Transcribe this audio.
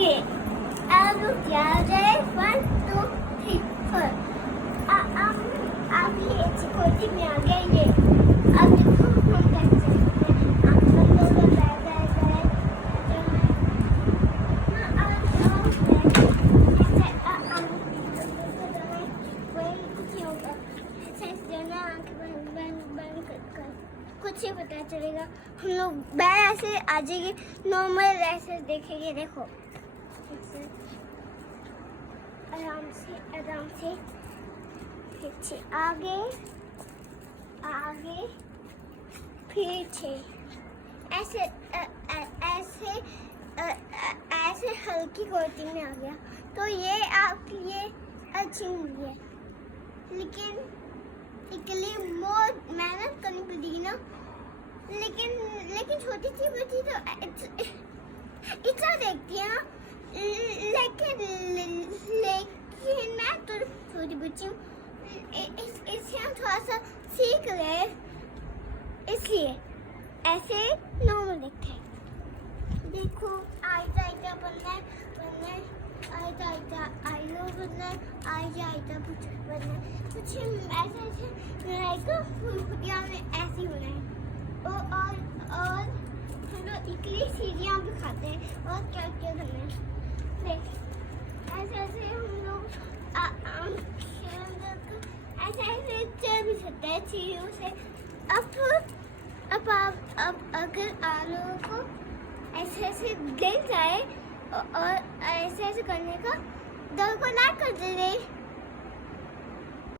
okay अब क्या जाए 1 2 3 4 अब ये कोचिंग में आ गया ये अब देखो हम कैसे चलते हैं आप सब लोग कुछ ही पता चलेगा हम लोग बैठ ऐसे आ जाएगी नॉर्मल ऐसे देखेंगे देखो आराम से पीछे आगे आगे पीछे ऐसे ऐसे ऐसे हल्की कोटिंग में आ गया तो ये आपकी ये अच्छी मूवी है लेकिन इसके लिए बहुत मेहनत करनी पड़ेगी ना लेकिन छोटी सी बच्ची तो इतना देखती है ना लेकिन मैं तो छोटी बच्ची हूँ इससे हम थोड़ा सा सीख रहे इसलिए ऐसे नॉर्मल देखते हैं देखो आइटा बनना है आइटा आइलो बनना है आइटा कुछ बनना है कुछ ऐसे रहेगा में ऐसे होना है और हम लोग इकली सीढ़ियाँ भी खाते हैं और क्या क्या करना है ऐसे हम लोग ऐसे चल भी सकते हैं सीढ़ियों से अब अगर आलू को ऐसे गिर जाए और ऐसे करने का दर को ना कर दे